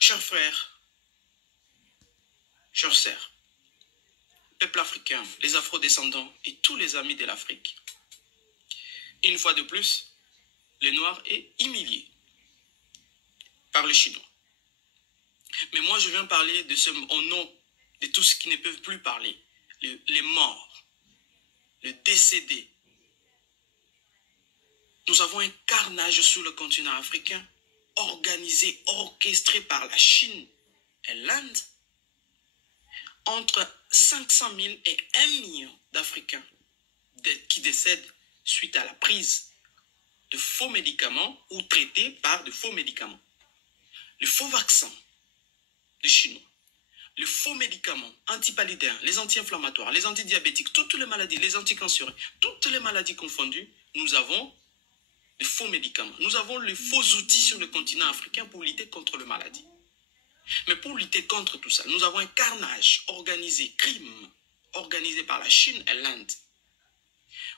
Chers frères, chers sœurs, peuple africain, les afro-descendants et tous les amis de l'Afrique, une fois de plus, le noir est humilié par les Chinois. Mais moi, je viens parler au nom de tous ceux qui ne peuvent plus parler, les morts, les décédés. Nous avons un carnage sur le continent africain, organisé, orchestré par la Chine et l'Inde, entre 500 000 et 1 million d'Africains qui décèdent suite à la prise de faux médicaments ou traités par de faux médicaments. Les faux vaccins des Chinois, les faux médicaments antipaludins, les anti-inflammatoires, les antidiabétiques, toutes les maladies, les anticancéreux, toutes les maladies confondues, nous avons les faux médicaments. Nous avons les faux outils sur le continent africain pour lutter contre les maladies. Mais pour lutter contre tout ça, nous avons un carnage organisé, crime organisé par la Chine et l'Inde.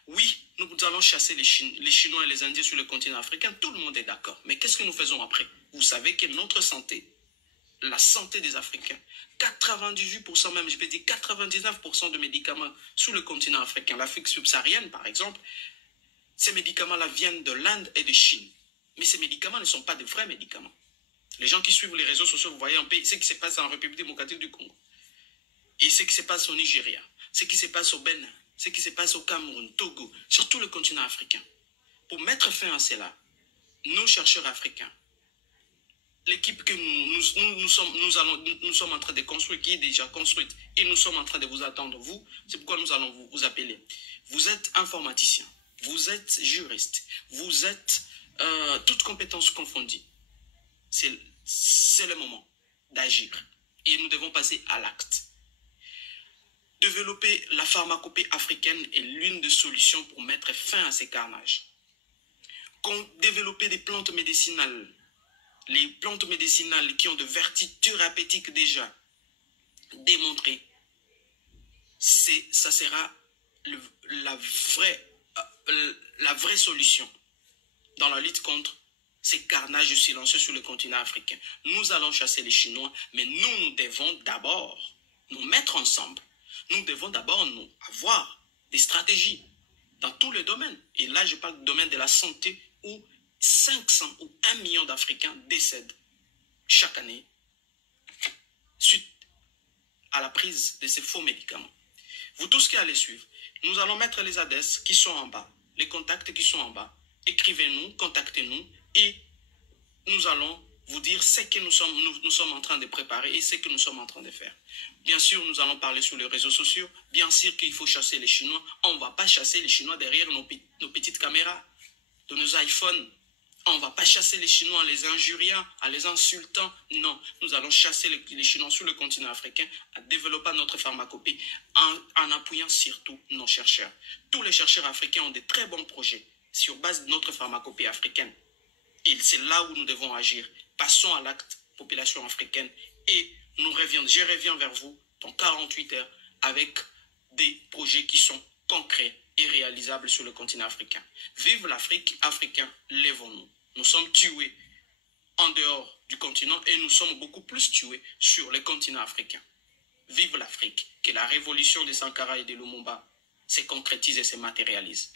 Oui, nous allons chasser les Chinois et les Indiens sur le continent africain, tout le monde est d'accord. Mais qu'est-ce que nous faisons après? Vous savez que notre santé, la santé des Africains, 98% même, je peux dire 99% de médicaments sur le continent africain, l'Afrique subsaharienne par exemple, ces médicaments-là viennent de l'Inde et de Chine. Mais ces médicaments ne sont pas de vrais médicaments. Les gens qui suivent les réseaux sociaux, vous voyez un peu ce qui se passe en République démocratique du Congo. Et ce qui se passe au Nigeria, ce qui se passe au Bénin, ce qui se passe au Cameroun, Togo, sur tout le continent africain. Pour mettre fin à cela, nos chercheurs africains, l'équipe que nous sommes en train de construire, qui est déjà construite, et nous sommes en train de vous attendre, vous, c'est pourquoi nous allons vous appeler. Vous êtes informaticien, vous êtes juriste, vous êtes toutes compétences confondues. C'est le moment d'agir. Et nous devons passer à l'acte. Développer la pharmacopée africaine est l'une des solutions pour mettre fin à ces carnages. Développer des plantes médicinales, les plantes médicinales qui ont de vertus thérapeutiques déjà démontrées, ça sera la vraie solution dans la lutte contre ces carnages silencieux sur le continent africain. Nous allons chasser les Chinois, mais nous devons d'abord nous mettre ensemble. Nous devons d'abord avoir des stratégies dans tous les domaines. Et là, je parle du domaine de la santé où 500 ou 1 million d'Africains décèdent chaque année suite à la prise de ces faux médicaments. Vous tous qui allez suivre, nous allons mettre les adresses qui sont en bas, les contacts qui sont en bas. Écrivez-nous, contactez-nous et nous allons vous dire ce que nous sommes en train de préparer et ce que nous sommes en train de faire. Bien sûr, nous allons parler sur les réseaux sociaux. Bien sûr qu'il faut chasser les Chinois. On ne va pas chasser les Chinois derrière nos petites caméras, de nos iPhones. On ne va pas chasser les Chinois en les injuriant, en les insultant. Non, nous allons chasser les Chinois sur le continent africain en développant notre pharmacopée, en appuyant surtout nos chercheurs. Tous les chercheurs africains ont de très bons projets sur base de notre pharmacopée africaine. Et c'est là où nous devons agir. Passons à l'acte, population africaine, et je reviens vers vous dans 48 heures avec des projets qui sont concrets et réalisables sur le continent africain. Vive l'Afrique, Africains, lèvons-nous. Nous sommes tués en dehors du continent et nous sommes beaucoup plus tués sur le continent africain. Vive l'Afrique, que la révolution de Sankara et de Lumumba se concrétise et se matérialise.